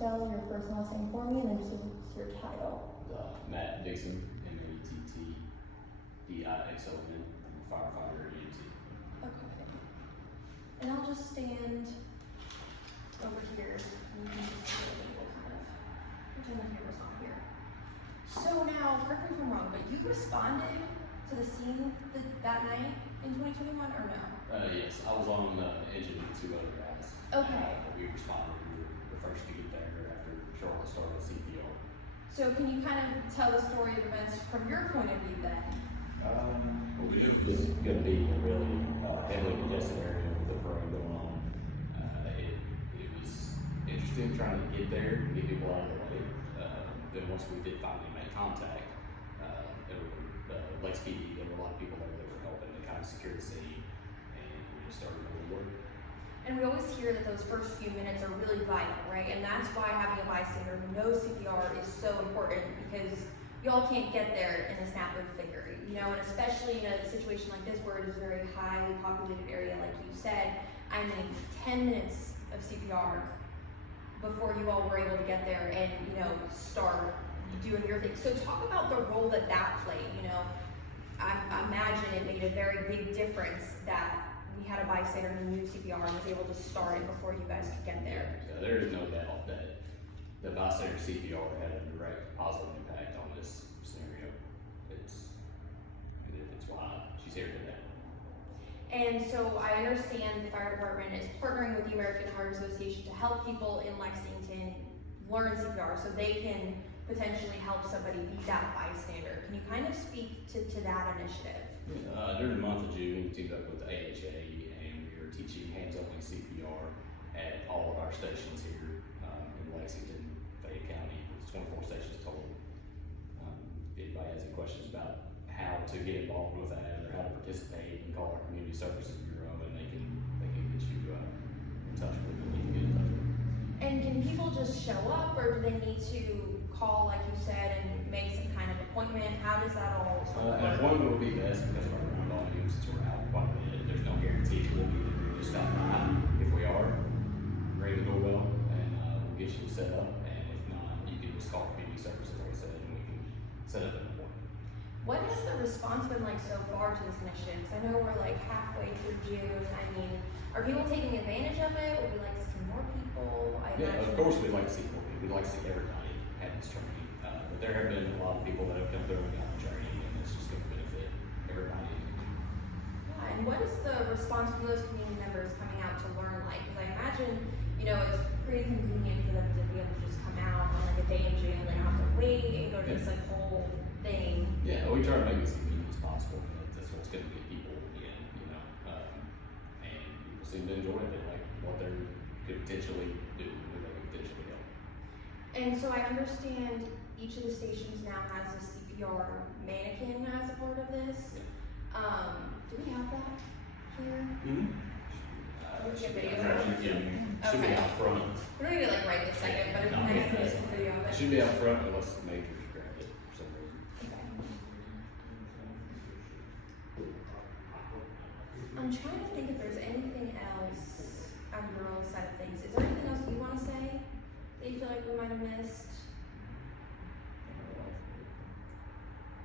Spell your first and last name for me, and then just your title. Matt Dixon, M-A-T-T-D-I-X-O-N. I'm a firefighter at EMT. Okay. And I'll just stand over here, and you can just do a label kind of. Pretend the camera's not here. So now, correct me if I'm wrong, but you responded to the scene that night in 2021, or no? Yes, I was on engine with two other guys. Okay. We responded. We were the first to get there after Charlotte started CPR. So can you kind of tell the story of events from your point of view then? Well, we knew it was going to be a really heavily congested area with the parade going on. It was interesting trying to get there and get people out of the way. Then once we did finally make contact, there were Lex PD, there were a lot of people there that were helping to kind of secure the scene, and we just started moving forward. And we always hear that those first few minutes are really vital, right? And that's why having a bystander who knows CPR is so important, because y'all can't get there in a snap of a finger, you know, and especially in a situation like this where it is a very highly populated area, like you said. I mean, 10 minutes of CPR before you all were able to get there and, you know, start doing your thing. So talk about the role that played, you know. I imagine it made a very big difference that we had a bystander who knew CPR and was able to start it before you guys could get there. Yeah, there is no doubt that the bystander CPR had a direct positive impact on this scenario. It's why she's here today. And so I understand the fire department is partnering with the American Heart Association to help people in Lexington learn CPR so they can potentially help somebody be that bystander. Can you kind of speak to that initiative? During the month of June, we teamed up with the AHA and we were teaching hands-on CPR at all of our stations here in Lexington, Fayette County. It's 24 stations total. If anybody has any questions about how to get involved with that or how to participate, you can call our Community Services Bureau and they can get you in touch with them. You can get in touch with them. And can people just show up, or do they need to call, like you said, and make some kind of appointment? How does that all An work? appointment will be best because of our ground volume, since we're out quite a bit. There's no guarantee we'll be there. Just stop by. If we are, ring the doorbell and we'll get you set up. And if not, you can just call Community Services, like I said, and we can set up an appointment. What has the response been like so far to this initiative? Because I know we're like halfway through June. I mean, are people taking advantage of it? Would we like to see more people? Yeah, of course we'd like to see more people. We'd like to see everybody have this training. But there have been a lot of people that have come through and gotten the training, and it's just going to benefit everybody. Yeah, and what is the response from those community members coming out to learn like? Because I imagine, you know, it's pretty convenient for them to be able to just come out on like a day in June. They don't have to wait and go to this like whole thing. Yeah, we try to make it as convenient as possible. That's what's going to get people in, you know. And people seem to enjoy it. They like what they could potentially do, what they could potentially help. And so I understand each of the stations now has a CPR mannequin as a part of this. Do we have that here? We get video of it? Should be Okay. out front. We don't need to like right this second, but it's No, nice to yeah. get some video of It it. should be out front unless the majors grab it for some reason. Okay. I'm trying to think if there's anything else on your own side of things. Is there anything else you want to say that you feel like we might have missed?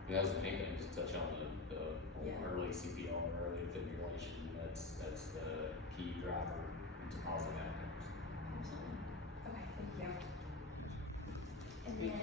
Yeah, that was the main thing, just touch on the Yeah. early CPR, early defibrillation. That's the key driver into positive outcomes. Absolutely. Okay, thank you. And then